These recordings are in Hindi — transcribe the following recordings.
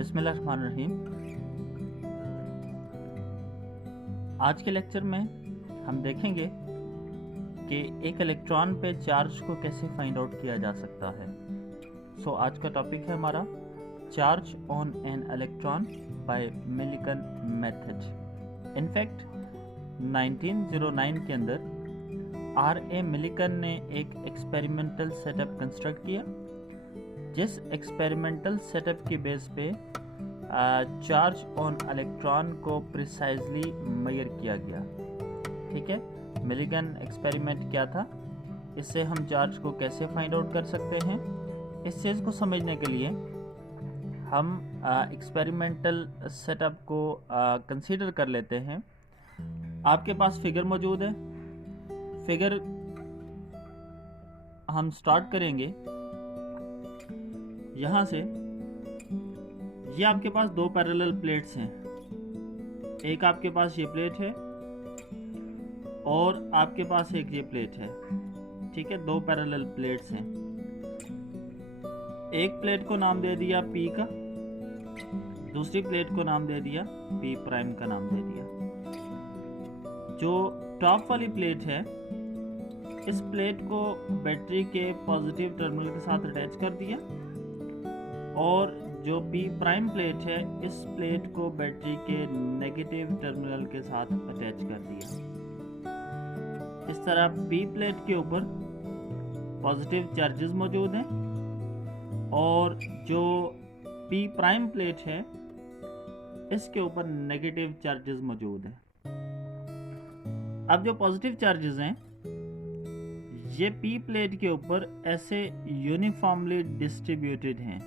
बिस्मिल्लाहिर्रहमानिर्रहीम। आज के लेक्चर में हम देखेंगे कि एक इलेक्ट्रॉन पे चार्ज को कैसे फाइंड आउट किया जा सकता है। आज का टॉपिक है हमारा charge on an electron by Millikan method. In fact 1909 के अंदर R.A. मिलिकन ने एक एक्सपेरिमेंटल सेटअप कंस्ट्रक्ट किया, जिस एक्सपेरिमेंटल सेटअप की बेस पे चार्ज ऑन इलेक्ट्रॉन को प्रिसाइजली मेजर किया गया। ठीक है, मिलिकन एक्सपेरिमेंट क्या था, इससे हम चार्ज को कैसे फाइंड आउट कर सकते हैं, इस चीज़ को समझने के लिए हम एक्सपेरिमेंटल सेटअप को कंसीडर कर लेते हैं। आपके पास फिगर मौजूद है। फिगर हम स्टार्ट करेंगे यहाँ से। ये आपके पास दो पैरेलल प्लेट्स हैं। एक आपके पास ये प्लेट है और आपके पास एक ये प्लेट है। ठीक है, दो पैरेलल प्लेट्स हैं। एक प्लेट को नाम दे दिया P का, दूसरी प्लेट को नाम दे दिया P प्राइम का नाम दे दिया। जो टॉप वाली प्लेट है, इस प्लेट को बैटरी के पॉजिटिव टर्मिनल के साथ अटैच कर दिया और जो P प्राइम प्लेट है, इस प्लेट को बैटरी के नेगेटिव टर्मिनल के साथ अटैच कर दिया। इस तरह P प्लेट के ऊपर पॉजिटिव चार्जेस मौजूद हैं और जो P प्राइम प्लेट है, इसके ऊपर नेगेटिव चार्जेस मौजूद हैं। अब जो पॉजिटिव चार्जेस हैं, ये P प्लेट के ऊपर ऐसे यूनिफॉर्मली डिस्ट्रीब्यूटेड हैं।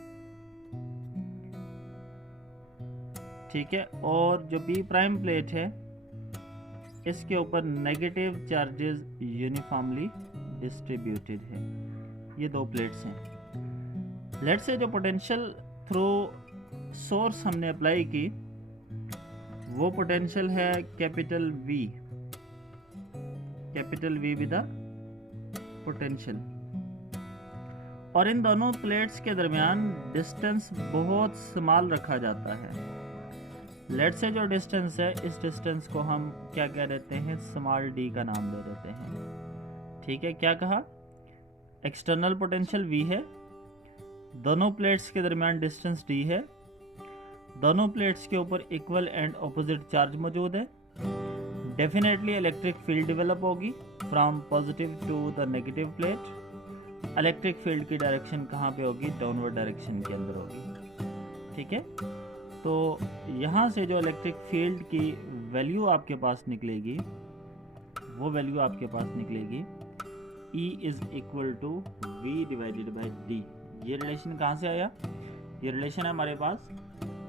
ठीक है, और जो P प्राइम प्लेट है, इसके ऊपर नेगेटिव चार्जेस यूनिफॉर्मली डिस्ट्रीब्यूटेड है। ये दो प्लेट्स हैं। लेट्स से जो पोटेंशियल थ्रू सोर्स हमने अप्लाई की, वो पोटेंशियल है capital V with the potential. और इन दोनों प्लेट्स के दरमियान डिस्टेंस बहुत स्मॉल रखा जाता है। लेट्स से जो डिस्टेंस है, इस डिस्टेंस को हम क्या कह देते हैं, स्मॉल d का नाम दे देते हैं। ठीक है, क्या कहा, एक्सटर्नल पोटेंशियल V है, दोनों प्लेट्स के दरमियान डिस्टेंस d है, दोनों प्लेट्स के ऊपर इक्वल एंड ऑपोजिट चार्ज मौजूद है। डेफिनेटली इलेक्ट्रिक फील्ड डेवलप होगी from positive to the negative plate. Electric field की डायरेक्शन कहाँ पे होगी, डाउनवर्ड डायरेक्शन के अंदर होगी। ठीक है, तो यहाँ से जो इलेक्ट्रिक फील्ड की वैल्यू आपके पास निकलेगी, वो वैल्यू आपके पास निकलेगी E is equal to V divided by D। ये रिलेशन कहाँ से आया, ये रिलेशन है हमारे पास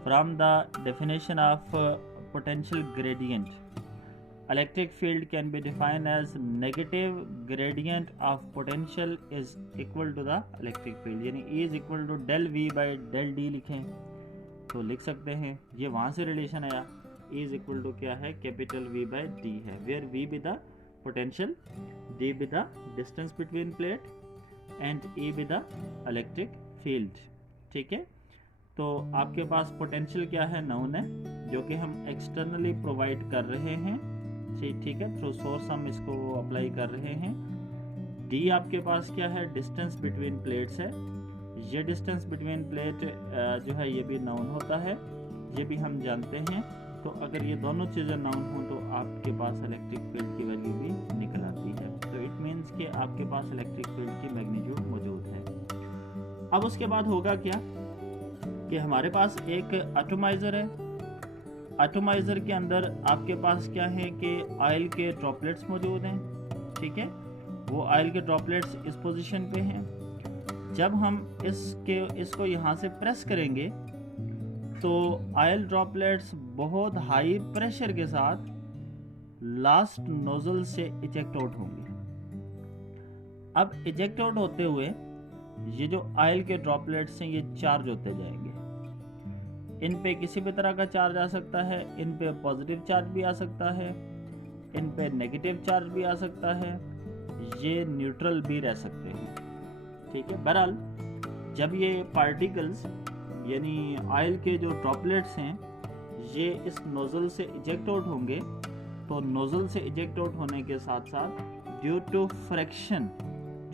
from the definition of potential gradient. Electric field can be defined as negative gradient of potential is equal to the electric field। यानी E is equal to del V by del D लिखें तो लिख सकते हैं। ये वहाँ से रिलेशन आया। E is equal to क्या है, कैपिटल V by D है, where V be the potential, D be the distance between plate and E be the electric field। ठीक है, तो आपके पास पोटेंशियल क्या है, नाउन है, जो कि हम एक्सटर्नली प्रोवाइड कर रहे हैं। ठीक है, थ्रू सोर्स हम इसको अप्लाई कर रहे हैं। D आपके पास क्या है, डिस्टेंस बिटवीन प्लेट्स है। ये डिस्टेंस बिटवीन प्लेट जो है, ये भी नाउन होता है, ये भी हम जानते हैं। तो अगर ये दोनों चीज़ें नाउन हों तो आपके पास इलेक्ट्रिक फील्ड की वैल्यू भी निकल आती है। तो इट मीन्स कि आपके पास इलेक्ट्रिक फील्ड की मैग्नीट्यूड मौजूद है। अब उसके बाद होगा क्या कि हमारे पास एक एटॉमाइजर है। एटॉमाइजर के अंदर आपके पास क्या है कि ऑयल के ड्रॉपलेट्स मौजूद हैं। ठीक है, वो ऑयल के ड्रॉपलेट्स इस पोजीशन पे हैं। जब हम इसको यहाँ से प्रेस करेंगे तो ऑयल ड्रॉपलेट्स बहुत हाई प्रेशर के साथ लास्ट नोजल से इजेक्ट आउट होंगे। अब इजेक्ट आउट होते हुए ये जो ऑयल के ड्रॉपलेट्स हैं, ये चार्ज होते जाएंगे। इन पे किसी भी तरह का चार्ज आ सकता है, इन पे पॉजिटिव चार्ज भी आ सकता है, इन पे नेगेटिव चार्ज भी आ सकता है, ये न्यूट्रल भी रह सकते हैं। ठीक है, बहरहाल जब ये पार्टिकल्स यानी ऑयल के जो ड्रॉपलेट्स हैं ये इस नोजल से इजेक्ट आउट होंगे, तो नोजल से इजेक्ट आउट होने के साथ साथ ड्यू टू फ्रिक्शन,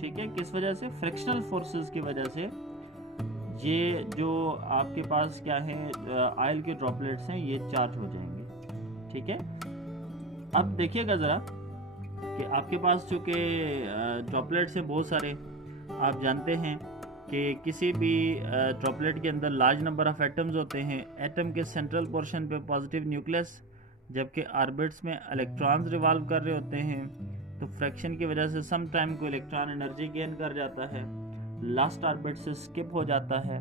ठीक है, किस वजह से, फ्रिक्शनल फोर्सेस की वजह से ये जो आपके पास क्या है ऑयल के ड्रॉपलेट्स हैं ये चार्ज हो जाएंगे, ठीक है। अब देखिएगा ज़रा कि आपके पास चूँकि ड्रॉपलेट्स हैं बहुत सारे, आप जानते हैं कि किसी भी ड्रॉपलेट के अंदर लार्ज नंबर ऑफ एटम्स होते हैं। एटम के सेंट्रल पोर्शन पे पॉजिटिव न्यूक्लियस, जबकि ऑर्बिट्स में इलेक्ट्रॉन्स रिवॉल्व कर रहे होते हैं, तो फ्रैक्शन की वजह से सम टाइम को इलेक्ट्रॉन एनर्जी गेन कर जाता है, लास्ट ऑर्बिट से स्किप हो जाता है,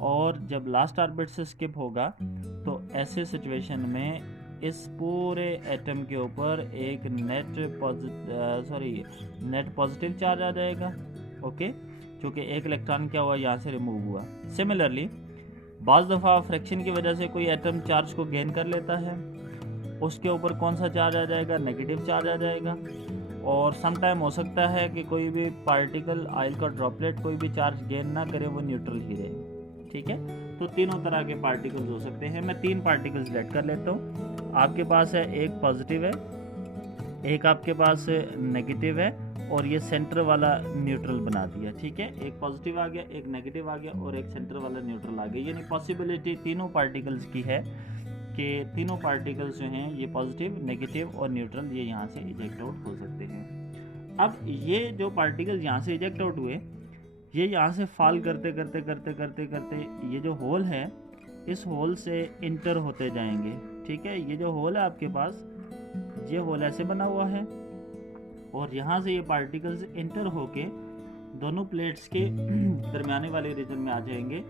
और जब लास्ट ऑर्बिट से स्किप होगा तो ऐसे सिचुएशन में इस पूरे एटम के ऊपर एक नेट पॉजिटिव चार्ज आ जाएगा, ओके, क्योंकि एक इलेक्ट्रॉन क्या हुआ, यहाँ से रिमूव हुआ। सिमिलरली बाज़ दफ़ा फ्रैक्शन की वजह से कोई एटम चार्ज को गेन कर लेता है, उसके ऊपर कौन सा चार्ज आ जाएगा, नेगेटिव चार्ज आ जाएगा। और सम टाइम हो सकता है कि कोई भी पार्टिकल, ऑयल का ड्रॉपलेट कोई भी चार्ज गेन ना करे, वो न्यूट्रल ही रहे, ठीक है। तो तीनों तरह के पार्टिकल्स हो सकते हैं। मैं 3 पार्टिकल्स लेट कर लेता हूँ। आपके पास है एक पॉजिटिव है, एक आपके पास नेगेटिव है, और ये सेंटर वाला न्यूट्रल बना दिया, ठीक है। एक पॉजिटिव आ गया, एक नेगेटिव आ गया, और एक सेंटर वाला न्यूट्रल आ गया। यानी पॉसिबिलिटी तीनों पार्टिकल्स की है कि तीनों पार्टिकल्स जो हैं ये पॉजिटिव, नेगेटिव और न्यूट्रल ये यहाँ से इजेक्ट आउट हो सकते हैं। अब ये जो पार्टिकल्स यहाँ से इजेक्ट आउट हुए, ये यहाँ से फॉल करते करते करते करते करते ये जो होल है, इस होल से इंटर होते जाएंगे, ठीक है। ये जो होल है आपके पास, ये होल ऐसे बना हुआ है, और यहाँ से ये पार्टिकल्स इंटर होके दोनों प्लेट्स के दरमियाने वाले रीजन में आ जाएंगे,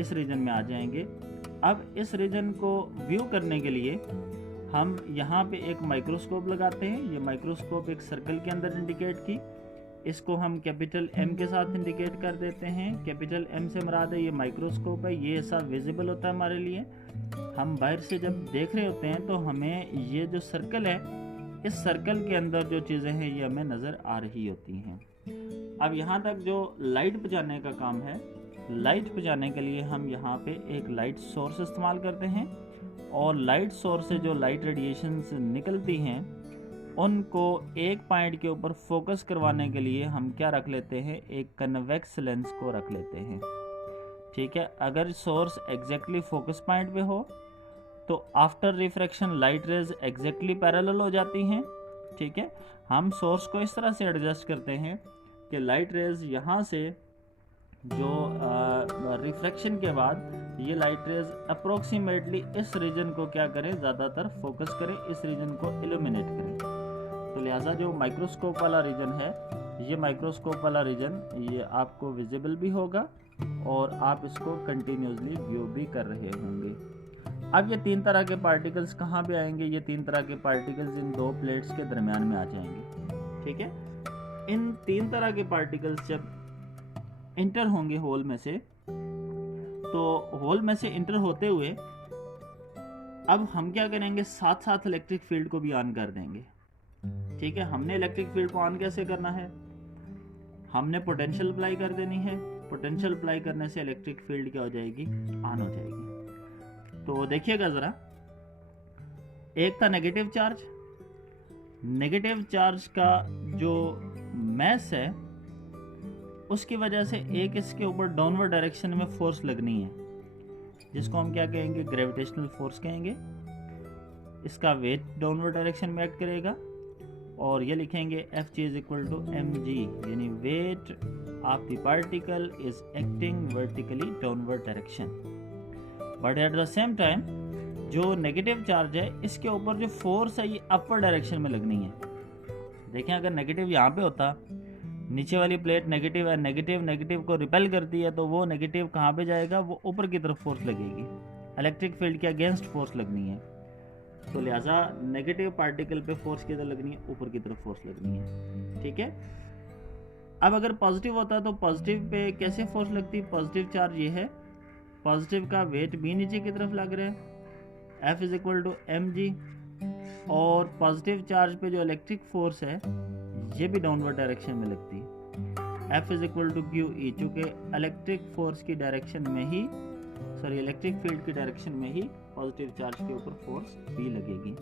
इस रीजन में आ जाएंगे। अब इस रीजन को व्यू करने के लिए हम यहाँ पे एक माइक्रोस्कोप लगाते हैं। ये माइक्रोस्कोप एक सर्कल के अंदर इंडिकेट की, इसको हम कैपिटल M के साथ इंडिकेट कर देते हैं। कैपिटल M से मुराद है ये माइक्रोस्कोप है, ये ऐसा विजिबल होता है हमारे लिए। हम बाहर से जब देख रहे होते हैं तो हमें ये जो सर्कल है, इस सर्कल के अंदर जो चीज़ें हैं ये हमें नज़र आ रही होती हैं। अब यहाँ तक जो लाइट पहुँचाने का काम है, लाइट पहुँचाने के लिए हम यहाँ पे एक लाइट सोर्स इस्तेमाल करते हैं, और लाइट सोर्स से जो लाइट रेडिएशंस निकलती हैं उनको एक पॉइंट के ऊपर फोकस करवाने के लिए हम क्या रख लेते हैं, एक कन्वेक्स लेंस को रख लेते हैं, ठीक है। अगर सोर्स एग्जैक्टली फोकस पॉइंट पे हो तो after refraction light rays exactly parallel हो जाती हैं, ठीक है। हम सोर्स को इस तरह से एडजस्ट करते हैं कि लाइट रेज यहाँ से जो रिफ्रैक्शन के बाद ये लाइट रेज अप्रोक्सीमेटली इस रीजन को क्या करें, ज़्यादातर फोकस करें, इस रीजन को इल्यूमिनेट करें। तो लिहाजा जो माइक्रोस्कोप वाला रीजन है, ये माइक्रोस्कोप वाला रीजन ये आपको विजिबल भी होगा और आप इसको कंटिन्यूसली व्यू भी कर रहे होंगे। अब ये 3 तरह के पार्टिकल्स कहाँ पे आएंगे, ये 3 तरह के पार्टिकल्स इन 2 प्लेट्स के दरमियान में आ जाएंगे, ठीक है। इन 3 तरह के पार्टिकल्स जब इंटर होंगे होल में से, तो होल में से इंटर होते हुए अब हम क्या करेंगे, साथ साथ इलेक्ट्रिक फील्ड को भी ऑन कर देंगे, ठीक है। हमने इलेक्ट्रिक फील्ड को ऑन कैसे करना है, हमने पोटेंशियल अप्लाई कर देनी है। पोटेंशियल अप्लाई करने से इलेक्ट्रिक फील्ड क्या हो जाएगी, ऑन हो जाएगी। तो देखिएगा जरा, एक था नेगेटिव चार्ज। नेगेटिव चार्ज का जो मैस है उसकी वजह से एक इसके ऊपर डाउनवर्ड डायरेक्शन में फोर्स लगनी है, जिसको हम क्या कहेंगे, ग्रेविटेशनल फोर्स कहेंगे। इसका वेट डाउनवर्ड डायरेक्शन में एक्ट करेगा, और ये लिखेंगे Fg is equal to mg, यानी weight of the particle is acting vertically downward direction. But at the same time जो नेगेटिव चार्ज है, इसके ऊपर जो फोर्स है ये अपर डायरेक्शन में लगनी है। देखें, अगर नेगेटिव यहाँ पे होता, नीचे वाली प्लेट नेगेटिव है, नेगेटिव को रिपेल करती है, तो वो नेगेटिव कहाँ पे जाएगा, वो ऊपर की तरफ फोर्स लगेगी, इलेक्ट्रिक फील्ड के अगेंस्ट फोर्स लगनी है। तो लिहाजा नेगेटिव पार्टिकल पे फोर्स किधर लगनी है, ऊपर की तरफ फोर्स लगनी है, ठीक है। अब अगर पॉजिटिव होता तो पॉजिटिव पे कैसे फोर्स लगती, पॉजिटिव चार्ज ये है, पॉजिटिव का वेट भी नीचे की तरफ लग रहा है, F is equal to mg, और पॉजिटिव चार्ज पे जो इलेक्ट्रिक फोर्स है ये भी डाउनवर्ड डायरेक्शन में लगती है, F is equal to QE, चूँकि इलेक्ट्रिक फोर्स की डायरेक्शन में ही इलेक्ट्रिक फील्ड की डायरेक्शन में ही पॉजिटिव चार्ज के ऊपर फोर्स भी लगेगी।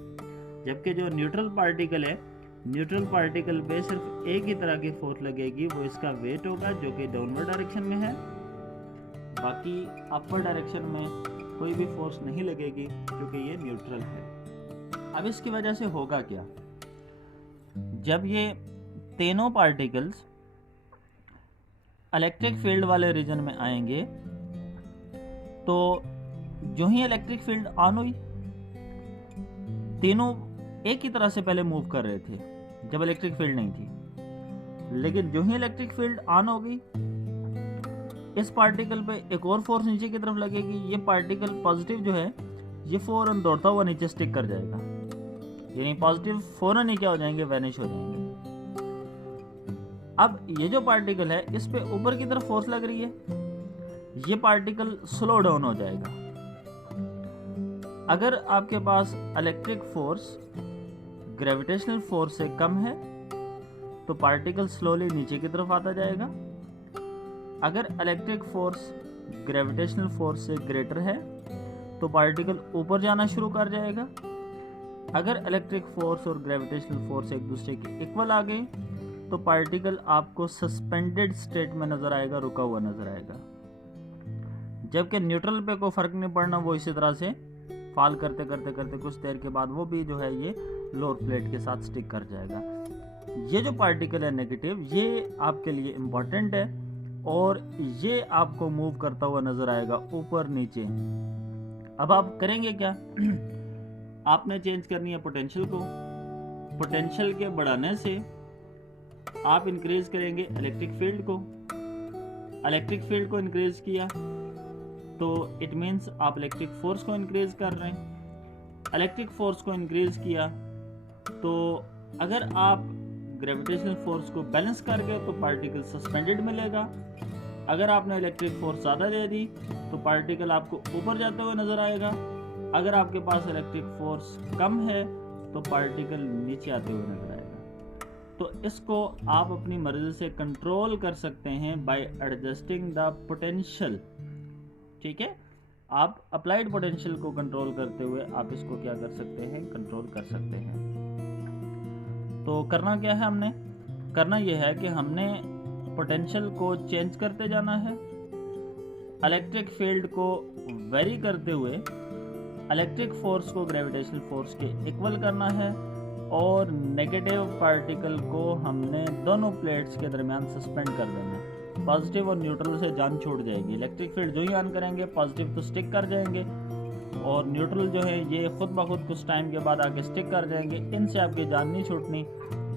जबकि जो न्यूट्रल पार्टिकल है, न्यूट्रल पार्टिकल पे सिर्फ एक ही तरह की फोर्स लगेगी, वो इसका वेट होगा जो कि डाउनवर्ड डायरेक्शन में है। बाकी अपर डायरेक्शन में कोई भी फोर्स नहीं लगेगी क्योंकि ये न्यूट्रल है। अब इसकी वजह से होगा क्या, जब ये तीनों पार्टिकल्स इलेक्ट्रिक फील्ड वाले रीजन में आएंगे तो जो ही इलेक्ट्रिक फील्ड ऑन हुई, तीनों एक ही तरह से पहले मूव कर रहे थे जब इलेक्ट्रिक फील्ड नहीं थी, लेकिन जो ही इलेक्ट्रिक फील्ड ऑन हो गई, इस पार्टिकल पे एक और फोर्स नीचे की तरफ लगेगी। ये पार्टिकल पॉजिटिव जो है ये फौरन दौड़ता हुआ नीचे स्टिक कर जाएगा, यानी पॉजिटिव फौरन ही क्या हो जाएंगे, वैनिश हो जाएंगे। अब ये जो पार्टिकल है इस पे ऊपर की तरफ फोर्स लग रही है, ये पार्टिकल स्लो डाउन हो जाएगा। अगर आपके पास इलेक्ट्रिक फोर्स ग्रेविटेशनल फोर्स से कम है तो पार्टिकल स्लोली नीचे की तरफ आता जाएगा। अगर इलेक्ट्रिक फोर्स ग्रेविटेशनल फोर्स से ग्रेटर है तो पार्टिकल ऊपर जाना शुरू कर जाएगा। अगर इलेक्ट्रिक फोर्स और ग्रेविटेशनल फोर्स एक दूसरे के इक्वल आ गए तो पार्टिकल आपको सस्पेंडेड स्टेट में नजर आएगा, रुका हुआ नजर आएगा। जबकि न्यूट्रल पे कोई फर्क नहीं पड़ना, वो इसी तरह से फॉल करते करते करते कुछ देर के बाद वो भी जो है ये लोअर प्लेट के साथ स्टिक कर जाएगा। ये जो पार्टिकल है नेगेटिव, ये आपके लिए इम्पोर्टेंट है और ये आपको मूव करता हुआ नजर आएगा ऊपर नीचे। अब आप करेंगे क्या, आपने चेंज करनी है पोटेंशियल को। पोटेंशियल के बढ़ाने से आप इंक्रीज करेंगे इलेक्ट्रिक फील्ड को। इलेक्ट्रिक फील्ड को इंक्रीज किया तो इट मीन्स आप इलेक्ट्रिक फोर्स को इंक्रीज कर रहे हैं। इलेक्ट्रिक फोर्स को इंक्रीज किया तो अगर आप ग्रेविटेशनल फोर्स को बैलेंस कर गए तो पार्टिकल सस्पेंडेड मिलेगा। अगर आपने इलेक्ट्रिक फोर्स ज़्यादा दे दी तो पार्टिकल आपको ऊपर जाते हुए नजर आएगा। अगर आपके पास इलेक्ट्रिक फोर्स कम है तो पार्टिकल नीचे आते हुए नजर आएगा। तो इसको आप अपनी मर्जी से कंट्रोल कर सकते हैं बाय एडजस्टिंग द पोटेंशियल। ठीक है, आप अप्लाइड पोटेंशियल को कंट्रोल करते हुए आप इसको क्या कर सकते हैं, कंट्रोल कर सकते हैं। तो करना क्या है, हमने करना यह है कि हमने पोटेंशियल को चेंज करते जाना है, इलेक्ट्रिक फील्ड को वेरी करते हुए इलेक्ट्रिक फोर्स को ग्रेविटेशनल फोर्स के इक्वल करना है और नेगेटिव पार्टिकल को हमने दोनों प्लेट्स के दरमियान सस्पेंड कर देना है। पॉजिटिव और न्यूट्रल से जान छूट जाएगी। इलेक्ट्रिक फील्ड जो ही ऑन करेंगे पॉजिटिव तो स्टिक कर जाएंगे और न्यूट्रल जो है ये खुद ब खुद कुछ टाइम के बाद आके स्टिक कर जाएंगे। इनसे आपकी जान नहीं छूटनी।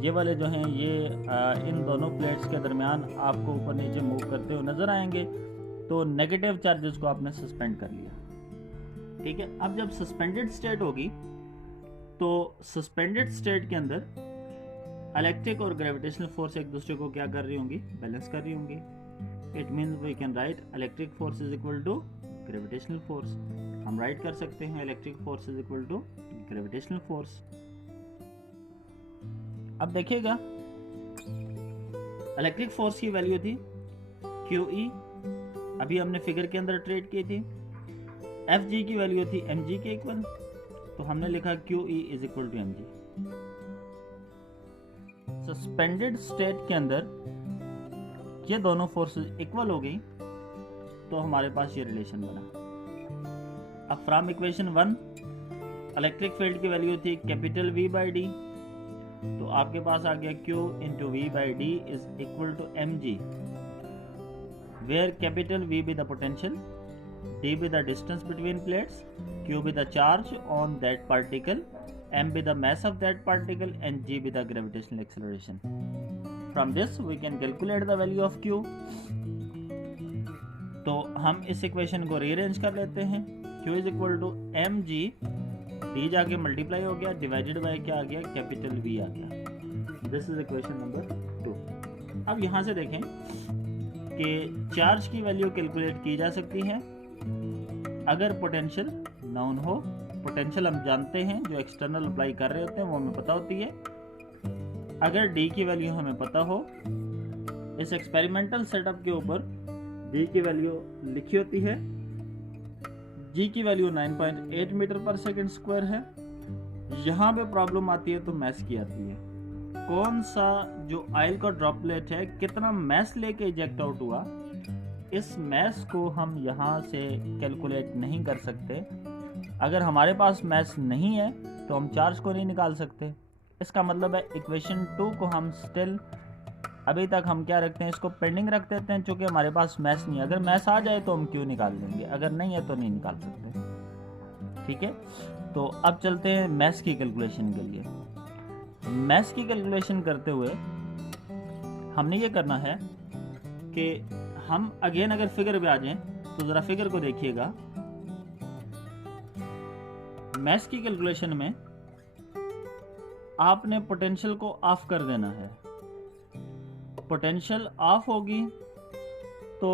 ये वाले जो हैं ये इन दोनों प्लेट्स के दरमियान आपको ऊपर नीचे मूव करते हुए नजर आएंगे। तो नेगेटिव चार्जेस को आपने सस्पेंड कर लिया। ठीक है, अब जब सस्पेंडेड स्टेट होगी तो सस्पेंडेड स्टेट के अंदर इलेक्ट्रिक और ग्रेविटेशनल फोर्स एक दूसरे को क्या कर रही होंगी, बैलेंस कर रही होंगी। It means we can write electric force is equal to gravitational force. हम राइट कर सकते हैं electric force is equal to gravitational force. अब देखिएगा इलेक्ट्रिक फोर्स की वैल्यू थी QE, अभी हमने फिगर के अंदर ट्रेड की थी। FG की वैल्यू थी mg के इक्वल, तो हमने लिखा QE is equal to mg। Suspended state के अंदर ये दोनों फोर्सेस इक्वल हो गई तो हमारे पास ये रिलेशन बना। अब फ्रॉम इक्वेशन 1 इलेक्ट्रिक फील्ड की वैल्यू थी कैपिटल V बाई डी, तो आपके पास आ गया Q into V by D is equal to mg, where capital V be the potential, D be the distance between plates, Q be the charge on that particle, M be the mass of that particle, and G be the gravitational acceleration. From this we can calculate the value of Q. तो हम इस इक्वेशन को रीअरेंज कर लेते हैं। Q is equal to mg, D जाके मल्टीप्लाई हो गया, डिवाइडेड बाय क्या आ गया, कैपिटल V आ गया। This is equation number 2। अब यहाँ से देखें कि चार्ज की वैल्यू कैलकुलेट की जा सकती है अगर पोटेंशियल नाउन हो। पोटेंशियल हम जानते हैं, जो एक्सटर्नल अप्लाई कर रहे होते हैं वो हमें पता होती है। अगर D की वैल्यू हमें पता हो, इस एक्सपेरिमेंटल सेटअप के ऊपर D की वैल्यू लिखी होती है जी की वैल्यू 9.8 मीटर पर सेकंड स्क्वायर है। यहाँ पे प्रॉब्लम आती है तो मैस की आती है। कौन सा जो ऑयल का ड्रॉपलेट है कितना मैस लेके इजेक्ट आउट हुआ, इस मैस को हम यहाँ से कैलकुलेट नहीं कर सकते। अगर हमारे पास मैस नहीं है तो हम चार्ज को नहीं निकाल सकते। इसका मतलब है इक्वेशन 2 को हम स्टिल अभी तक हम क्या रखते हैं, इसको पेंडिंग रख देते हैं, क्योंकि हमारे पास मैस नहीं है। अगर मैस आ जाए तो हम क्यों निकाल देंगे, अगर नहीं है तो नहीं निकाल सकते। ठीक है, तो अब चलते हैं मैस की कैलकुलेशन के लिए। मैस की कैलकुलेशन करते हुए हमने ये करना है कि हम अगेन अगर फिगर पे आ जाएं तो ज़रा फिगर को देखिएगा। मैस की कैलकुलेशन में आपने पोटेंशियल को ऑफ कर देना है। पोटेंशियल ऑफ होगी तो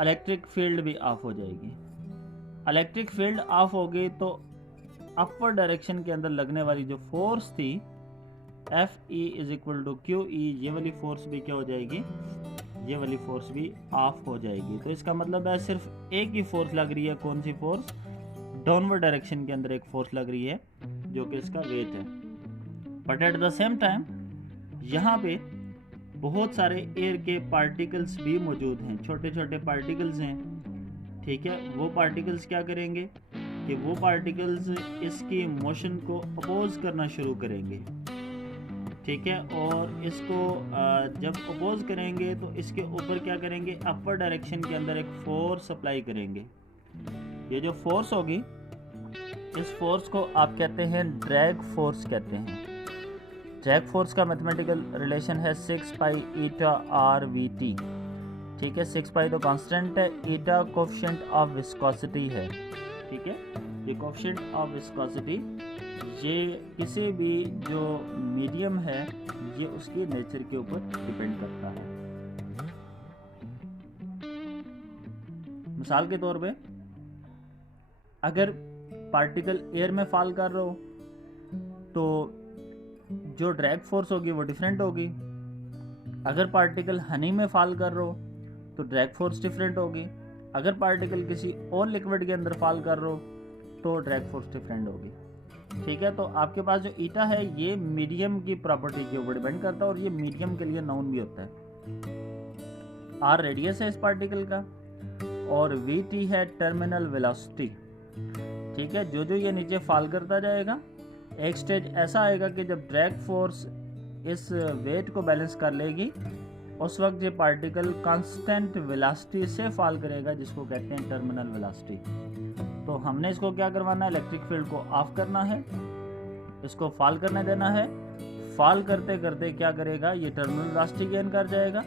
इलेक्ट्रिक फील्ड भी ऑफ हो जाएगी। इलेक्ट्रिक फील्ड ऑफ होगी तो अपवर्ड डायरेक्शन के अंदर लगने वाली जो फोर्स थी Fe is equal to QE, ये वाली फोर्स भी क्या हो जाएगी, ये वाली फोर्स भी ऑफ हो जाएगी। तो इसका मतलब है सिर्फ एक ही फोर्स लग रही है। कौन सी फोर्स, डाउनवर्ड डायरेक्शन के अंदर एक फोर्स लग रही है जो कि इसका वेट है। But at the same time यहाँ पे बहुत सारे एयर के पार्टिकल्स भी मौजूद हैं, छोटे छोटे पार्टिकल्स हैं। ठीक है, वो पार्टिकल्स क्या करेंगे कि वो पार्टिकल्स इसकी मोशन को अपोज करना शुरू करेंगे। ठीक है, और इसको जब अपोज करेंगे तो इसके ऊपर क्या करेंगे, अपर डायरेक्शन के अंदर एक फोर्स अप्लाई करेंगे। ये जो फोर्स होगी, इस फोर्स को आप कहते हैं ड्रैग फोर्स कहते हैं। ड्रैग फोर्स का मैथमेटिकल रिलेशन है 6 pi eta R V T. ठीक है, 6 पाई तो कांस्टेंट है, ईटा कोफिशिएंट ऑफ विस्कोसिटी है। ठीक है, ये कोफिशिएंट ऑफ विस्कोसिटी ये किसी भी जो मीडियम है ये उसकी नेचर के ऊपर डिपेंड करता है। मिसाल के तौर पे अगर पार्टिकल एयर में फॉल कर रहा हो तो जो ड्रैग फोर्स होगी वो डिफरेंट होगी। अगर पार्टिकल हनी में फॉल कर रहा हो तो ड्रैग फोर्स डिफरेंट होगी। अगर पार्टिकल किसी और लिक्विड के अंदर फॉल कर रहा हो तो ड्रैग फोर्स डिफरेंट होगी। ठीक है, तो आपके पास जो ईटा है ये मीडियम की प्रॉपर्टी के ऊपर डिपेंड करता है और ये मीडियम के लिए नाउन भी होता है। आर रेडियस है इस पार्टिकल का और वी टी है टर्मिनल वेलोसिटी। ठीक है, जो जो ये नीचे फॉल करता जाएगा, एक स्टेज ऐसा आएगा कि जब ड्रैग फोर्स इस वेट को बैलेंस कर लेगी उस वक्त ये पार्टिकल कांस्टेंट वेलोसिटी से फॉल करेगा, जिसको कहते हैं टर्मिनल वेलोसिटी। तो हमने इसको क्या करवाना है, इलेक्ट्रिक फील्ड को ऑफ करना है, इसको फॉल करने देना है। फॉल करते करते क्या करेगा, ये टर्मिनल वेलोसिटी गेन कर जाएगा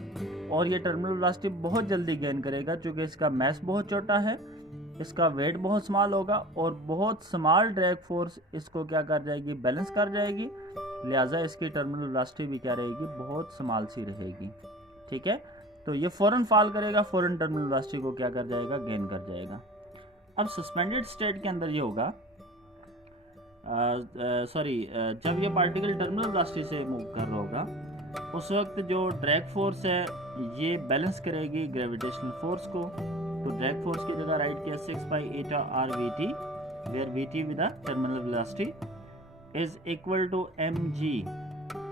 और ये टर्मिनल वेलोसिटी बहुत जल्दी गेन करेगा क्योंकि इसका मैस बहुत छोटा है, इसका वेट बहुत स्मॉल होगा और बहुत स्मॉल ड्रैग फोर्स इसको क्या कर जाएगी, बैलेंस कर जाएगी। लिहाजा इसकी टर्मिनल वेलोसिटी भी क्या रहेगी, बहुत स्मॉल सी रहेगी। ठीक है, तो ये फौरन फॉल करेगा, फौरन टर्मिनल वेलोसिटी को क्या कर जाएगा, गेन कर जाएगा। अब सस्पेंडेड स्टेट के अंदर ये होगा, जब ये पार्टिकल टर्मिनल वेलोसिटी से मूव कर रहा होगा उस वक्त जो ड्रैग फोर्स है ये बैलेंस करेगी ग्रेविटेशनल फोर्स को। तो ड्रैग फोर्स की जगह राइट किया 6 pi eta R V T, where V T with the terminal velocity is equal to mg।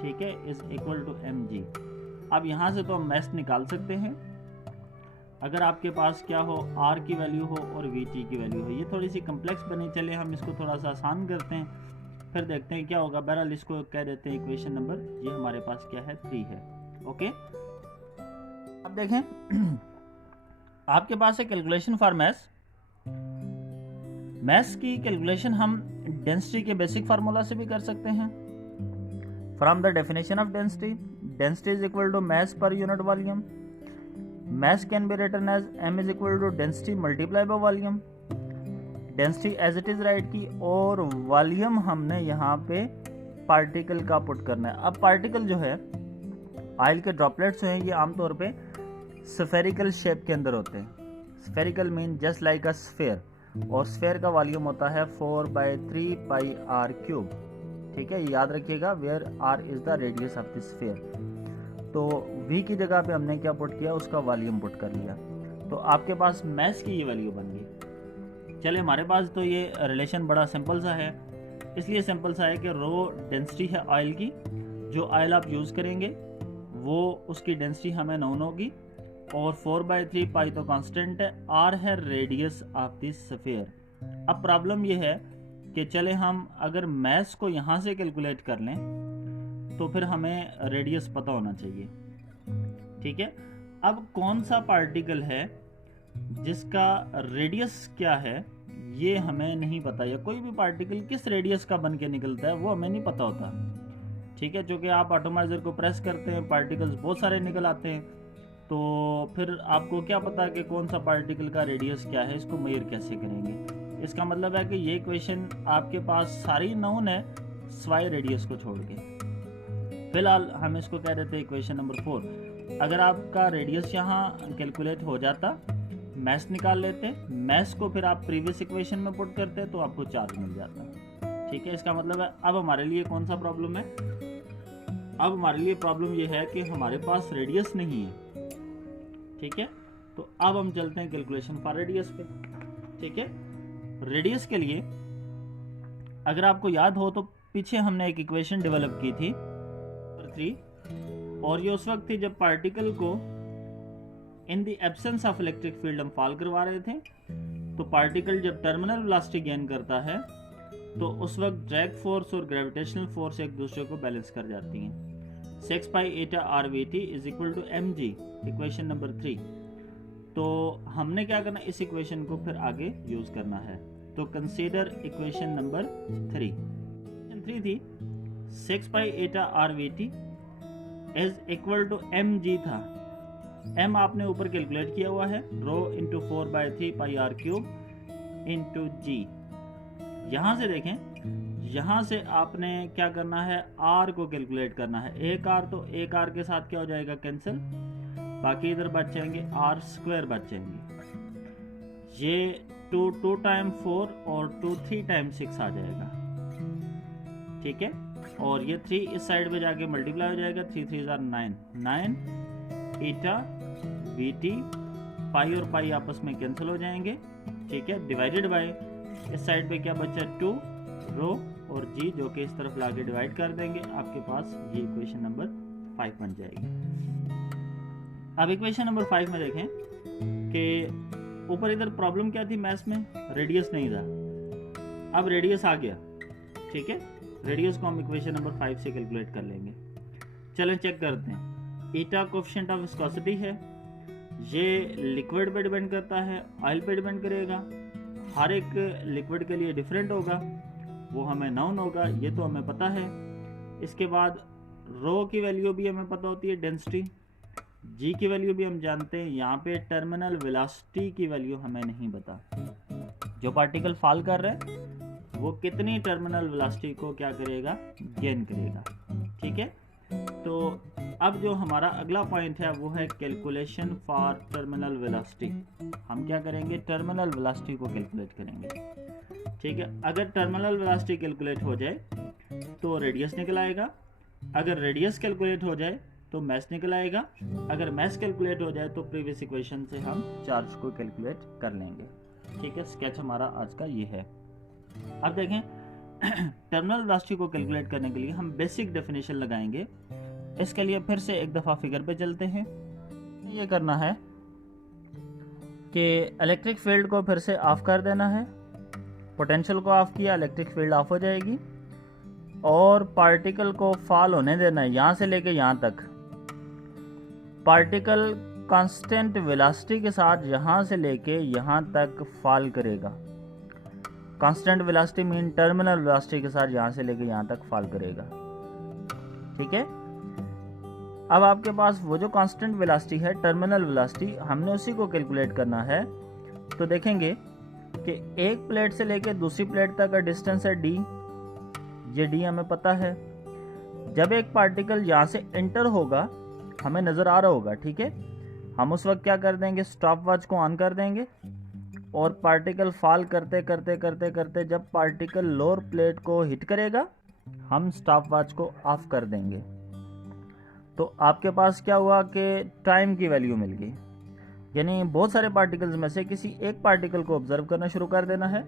ठीक है, इज इक्वल टू mg। अब यहाँ से तो हम मैस निकाल सकते हैं अगर आपके पास क्या हो, r की वैल्यू हो और vt की वैल्यू हो। ये थोड़ी सी कम्प्लेक्स बनी, चले हम इसको थोड़ा सा आसान करते हैं, फिर देखते हैं क्या होगा। बहरहाल इसको कह देते हैं इक्वेशन नंबर, ये हमारे पास क्या है, 3 है। ओके, अब देखें आपके पास है कैलकुलेशन फॉर मैस। मैस की कैलकुलेशन हम डेंसिटी के बेसिक फार्मूला से भी कर सकते हैं। From the definition of density, density is equal to mass per unit volume. Mass can be written as m is equal to density multiply by volume। Density as it is right की और वॉल्यूम हमने यहाँ पे पार्टिकल का पुट करना है। अब पार्टिकल जो है, ऑयल के ड्रॉपलेट्स हैं, ये आमतौर पे स्फेरिकल शेप के अंदर होते हैं। स्फेरिकल मीन जस्ट लाइक अ स्फेयर, और स्फेयर का वॉल्यूम होता है 4/3 पाई आर क्यूब। ठीक है, याद रखिएगा, where R is the radius of the sphere. तो v की जगह पे हमने क्या पुट किया, उसका वॉल्यूम पुट कर लिया। तो आपके पास मैस की ये वैल्यू बन गई। चले हमारे पास तो ये रिलेशन बड़ा सिंपल सा है, इसलिए सिंपल सा है कि रो डेंसिटी है ऑयल की, जो ऑयल आप यूज़ करेंगे वो उसकी डेंसिटी हमें नोन होगी, और 4/3 पाई तो कांस्टेंट है, आर है रेडियस ऑफ द स्फीयर। अब प्रॉब्लम ये है कि चले हम अगर मैस को यहाँ से कैलकुलेट कर लें तो फिर हमें रेडियस पता होना चाहिए, ठीक है। अब कौन सा पार्टिकल है जिसका रेडियस क्या है ये हमें नहीं पता, या कोई भी पार्टिकल किस रेडियस का बन के निकलता है वो हमें नहीं पता होता, ठीक है। जो कि आप एटॉमाइजर को प्रेस करते हैं, पार्टिकल्स बहुत सारे निकल आते हैं, तो फिर आपको क्या पता कि कौन सा पार्टिकल का रेडियस क्या है, इसको मेजर कैसे करेंगे। इसका मतलब है कि ये इक्वेशन आपके पास सारी नोन है स्वाई रेडियस को छोड़ के। फिलहाल हम इसको कह देते हैं इक्वेशन नंबर 4। अगर आपका रेडियस यहाँ कैलकुलेट हो जाता, मैस निकाल लेते, मैस को फिर आप प्रीवियस इक्वेशन में पुट करते तो आपको चार्ज मिल जाता, ठीक है। इसका मतलब है अब हमारे लिए कौन सा प्रॉब्लम है, अब हमारे लिए प्रॉब्लम ये है कि हमारे पास रेडियस नहीं है, ठीक है। तो अब हम चलते हैं कैलकुलेशन फॉर रेडियस पे, ठीक है। रेडियस के लिए अगर आपको याद हो तो पीछे हमने एक इक्वेशन डेवलप की थी 3, और ये उस वक्त थी जब पार्टिकल को in the absence of electric field हम फॉल करवा रहे थे। तो पार्टिकल जब टर्मिनल वेलोसिटी गेन करता है तो उस वक्त ड्रैग फोर्स और ग्रेविटेशनल फोर्स एक दूसरे को बैलेंस कर जाती हैं। 6 pi eta R V T is equal to M G, equation number 3। तो हमने क्या करना, इस इक्वेशन को फिर आगे यूज करना है। तो कंसीडर इक्वेशन नंबर 3 थी 6 pi eta R V T is equal to M G था। m आपने ऊपर कैलकुलेट किया हुआ है, rho into 4/3 pi R cube into G. यहां से देखें, यहां से आपने क्या करना है, r को कैलकुलेट करना है। एक r तो एक r के साथ क्या हो जाएगा, कैंसिल, बाकी इधर बचेंगे r² बचेंगे। ये 2 टाइम 4 और 2 3 टाइम 6 आ जाएगा, ठीक है। और ये 3 इस साइड पे जाके मल्टीप्लाई हो जाएगा, 3 3 9 एटा वी टी, पाई और पाई आपस में कैंसिल हो जाएंगे, ठीक है। डिवाइडेड बाय इस साइड पे क्या बचा, 2 रो और जी, जो कि इस तरफ लाके डिवाइड कर देंगे, आपके पास ये इक्वेशन नंबर 5 बन जाएगी। अब इक्वेशन नंबर 5 में देखें कि ऊपर इधर प्रॉब्लम क्या थी, मैथ्स में रेडियस नहीं था, अब रेडियस आ गया, ठीक है। रेडियस को हम इक्वेशन नंबर 5 से कैलकुलेट कर लेंगे। चलें चेक करते हैं। ईटा कोएफिशिएंट ऑफ विस्कोसिटी है, ये लिक्विड पे डिपेंड करता है, ऑयल पे डिपेंड करेगा, हर एक लिक्विड के लिए डिफरेंट होगा, वो हमें नाउन होगा, ये तो हमें पता है। इसके बाद रो की वैल्यू भी हमें पता होती है, डेंसिटी, जी की वैल्यू भी हम जानते हैं। यहाँ पे टर्मिनल वेलोसिटी की वैल्यू हमें नहीं पता, जो पार्टिकल फॉल कर रहे हैं वो कितनी टर्मिनल वेलोसिटी को क्या करेगा, गेन करेगा, ठीक है। तो अब जो हमारा अगला पॉइंट है वो है कैलकुलेशन फॉर टर्मिनल वेलोसिटी। हम क्या करेंगे, टर्मिनल वेलोसिटी को कैलकुलेट करेंगे, ठीक है। अगर टर्मिनल वेलोसिटी कैलकुलेट हो जाए तो रेडियस निकल आएगा, अगर रेडियस कैलकुलेट हो जाए तो मैस निकल आएगा, अगर मैस कैलकुलेट हो जाए तो प्रीवियस इक्वेशन से हम चार्ज को कैलकुलेट कर लेंगे, ठीक है। स्केच हमारा आज का ये है। अब देखें टर्मिनल वेलोसिटी को कैलकुलेट करने के लिए हम बेसिक डेफिनेशन लगाएंगे। इसके लिए फिर से एक दफ़ा फिगर पे चलते हैं। ये करना है कि इलेक्ट्रिक फील्ड को फिर से ऑफ कर देना है, पोटेंशियल को ऑफ किया, इलेक्ट्रिक फील्ड ऑफ हो जाएगी, और पार्टिकल को फॉल होने देना है यहाँ से लेके यहाँ तक। पार्टिकल कांस्टेंट वेलोसिटी के साथ यहाँ से लेके यहाँ तक फॉल करेगा। Constant velocity mean terminal velocity के साथ यहाँ से लेके यहाँ तक फॉल करेगा, ठीक है। अब आपके पास वो जो कांस्टेंट वेलोसिटी है, टर्मिनल वेलोसिटी, हमने उसी को कैलकुलेट करना है। तो देखेंगे कि एक प्लेट से लेके दूसरी प्लेट तक का डिस्टेंस है d, ये d हमें पता है। जब एक पार्टिकल यहाँ से एंटर होगा, हमें नज़र आ रहा होगा, ठीक है, हम उस वक्त क्या कर देंगे, स्टॉप वॉच को ऑन कर देंगे, और पार्टिकल फॉल करते करते करते करते जब पार्टिकल लोअर प्लेट को हिट करेगा, हम स्टॉप वॉच को ऑफ कर देंगे। तो आपके पास क्या हुआ कि टाइम की वैल्यू मिल गई। यानी बहुत सारे पार्टिकल्स में से किसी एक पार्टिकल को ऑब्जर्व करना शुरू कर देना है।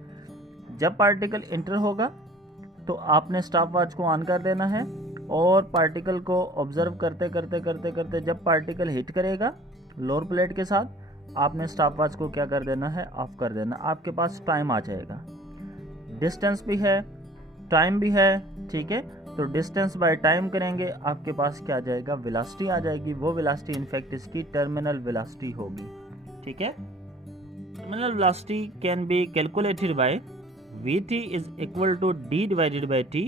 जब पार्टिकल इंटर होगा तो आपने स्टॉप वॉच को ऑन कर देना है और पार्टिकल को ऑब्जर्व करते करते करते करते जब पार्टिकल हिट करेगा लोअर प्लेट के साथ आपने स्टॉप वॉच को क्या कर देना है, ऑफ कर देना। आपके पास टाइम आ जाएगा, डिस्टेंस भी है, टाइम भी है, ठीक है। तो डिस्टेंस बाय टाइम करेंगे, आपके पास क्या आ जाएगा, वेलोसिटी आ जाएगी। वो वेलोसिटी इनफैक्ट इसकी टर्मिनल वेलोसिटी होगी, ठीक है। Terminal velocity can be calculated by Vt is equal to d divided by t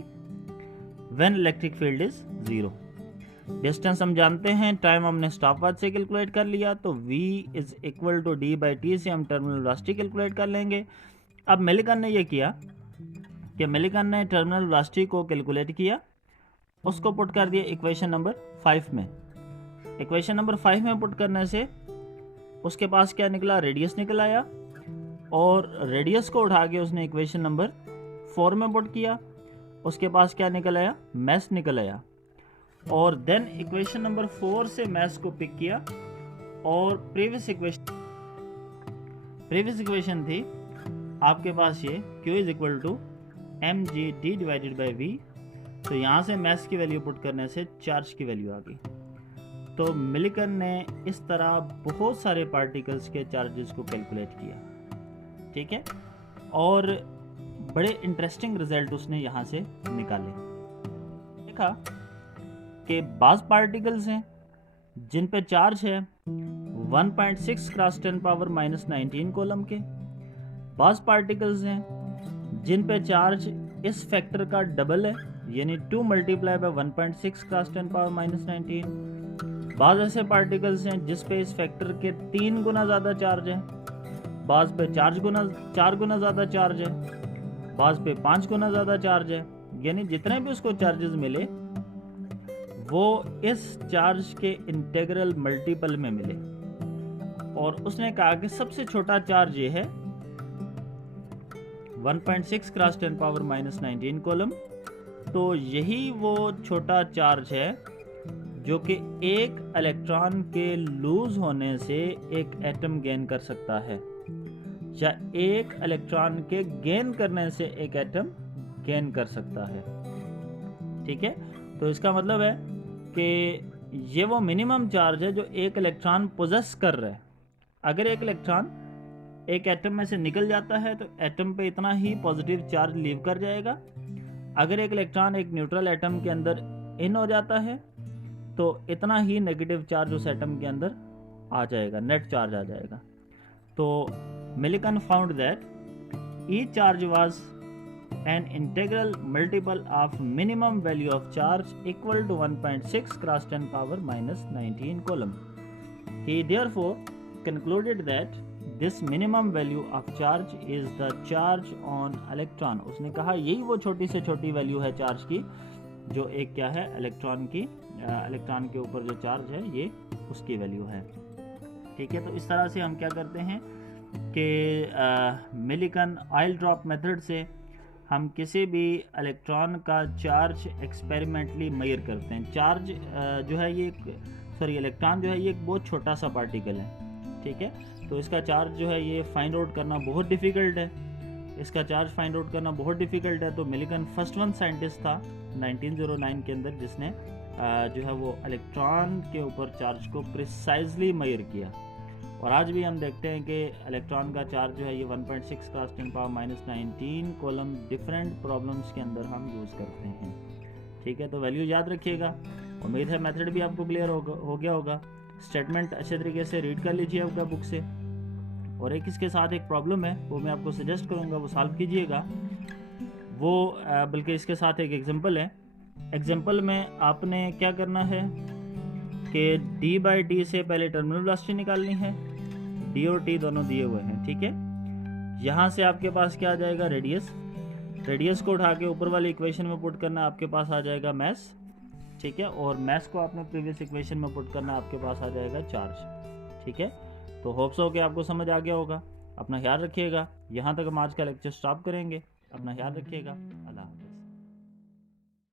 when electric field is 0। Distance हम जानते हैं, टाइम हमने स्टॉप वॉच से कैलकुलेट कर लिया, तो v is equal to d by T से हम टर्मिनल वेलोसिटी कैलकुलेट कर लेंगे। अब मिलिकन ने ये किया कि मिलिकन ने टर्मिनल वेलोसिटी को कैलकुलेट किया, उसको पुट कर दिया इक्वेशन नंबर 5 में। इक्वेशन नंबर 5 में पुट करने से उसके पास क्या निकला, रेडियस निकल आया, और रेडियस को उठा के उसने इक्वेशन नंबर 4 में पुट किया, उसके पास क्या निकल आया, मैस निकल आया। और देन इक्वेशन नंबर 4 से मैस को पिक किया और प्रीवियस इक्वेशन थी आपके पास ये Q is equal to mg/d divided by v। तो यहाँ से मैस की वैल्यू पुट करने से चार्ज की वैल्यू आ गई। तो मिलिकन ने इस तरह बहुत सारे पार्टिकल्स के चार्जेस को कैलकुलेट किया, ठीक है, और बड़े इंटरेस्टिंग रिजल्ट उसने यहाँ से निकाले। देखा कि बाज़ पार्टिकल्स हैं जिन पे चार्ज है 1.6 क्रॉस 10 पावर माइनस 19 कूलम के, बाज़ पार्टिकल्स हैं जिन पे चार्ज इस फैक्टर का डबल है, यानी 2 multiply by 1.6 cross 10 power minus 19। बाज़ ऐसे पार्टिकल्स हैं जिस पे इस फैक्टर के 3 गुना ज़्यादा चार्ज है, बाज़ पे 4 गुना ज़्यादा चार्ज है, बाज़ पे 5 गुना ज़्यादा चार्ज है। यानी जितने भी उसको चार्जेस मिले वो इस चार्ज के इंटीग्रल मल्टीपल में मिले। और उसने कहा कि सबसे छोटा चार्ज ये है 1.6 क्रॉस 10 पावर माइनस 19 कूलम। तो यही वो छोटा चार्ज है जो कि एक इलेक्ट्रॉन के लूज होने से एक एटम गेन कर सकता है, या एक इलेक्ट्रॉन के गेन करने से एक एटम गेन कर सकता है, ठीक है। तो इसका मतलब है कि ये वो मिनिमम चार्ज है जो एक इलेक्ट्रॉन पोजेस कर रहा है। अगर एक इलेक्ट्रॉन एक एटम में से निकल जाता है तो एटम पे इतना ही पॉजिटिव चार्ज लीव कर जाएगा। अगर एक इलेक्ट्रॉन एक न्यूट्रल एटम के अंदर इन हो जाता है तो इतना ही नेगेटिव चार्ज उस एटम के अंदर आ जाएगा, नेट चार्ज आ जाएगा। तो Millikan found that each charge was an integral multiple of minimum value of charge equal to 1.6 cross 10 power minus 19 coulomb. He therefore concluded that this minimum value of charge is the charge on electron. उसने कहा यही वो छोटी से छोटी वैल्यू है चार्ज की जो एक क्या है, इलेक्ट्रॉन की, इलेक्ट्रॉन के ऊपर जो चार्ज है ये उसकी वैल्यू है, ठीक है। तो इस तरह से हम क्या करते हैं कि मिलिकन ऑयल ड्रॉप मेथड से हम किसी भी इलेक्ट्रॉन का चार्ज एक्सपेरिमेंटली मेजर करते हैं। चार्ज जो है ये इलेक्ट्रॉन जो है ये एक बहुत छोटा सा पार्टिकल है, ठीक है। तो इसका चार्ज जो है ये फाइंड आउट करना बहुत डिफ़िकल्ट है, इसका चार्ज फाइंड आउट करना बहुत डिफ़िकल्ट है। तो मिलिकन फर्स्ट वन साइंटिस्ट था 1909 के अंदर जिसने जो है वो इलेक्ट्रॉन के ऊपर चार्ज को प्रिसाइजली मेजर किया। और आज भी हम देखते हैं कि इलेक्ट्रॉन का चार्ज जो है ये 1.6 cross 10 power minus 19 column different problems के अंदर हम यूज़ करते हैं, ठीक है। तो वैल्यू याद रखिएगा। उम्मीद है मेथड भी आपको क्लियर हो गया होगा। स्टेटमेंट अच्छे तरीके से रीड कर लीजिए आपका बुक से। और एक इसके साथ एक प्रॉब्लम है वो मैं आपको सजेस्ट करूँगा वो सॉल्व कीजिएगा। वो बल्कि इसके साथ एक एग्जाम्पल है। एग्जाम्पल में आपने क्या करना है कि d बाई टी से पहले टर्मिनल वेलोसिटी निकालनी है। d और t दोनों दिए हुए हैं, ठीक है। यहाँ से आपके पास क्या आ जाएगा, रेडियस को उठा के ऊपर वाली इक्वेशन में पुट करना, आपके पास आ जाएगा मैस, ठीक है। और मैस को आपने प्रीवियस इक्वेशन में पुट करना, आपके पास आ जाएगा चार्ज, ठीक है। तो होप्स हो कि आपको समझ आ गया होगा। अपना ख्याल रखिएगा। यहाँ तक हम आज का लेक्चर स्टॉप करेंगे। अपना ख्याल रखिएगा।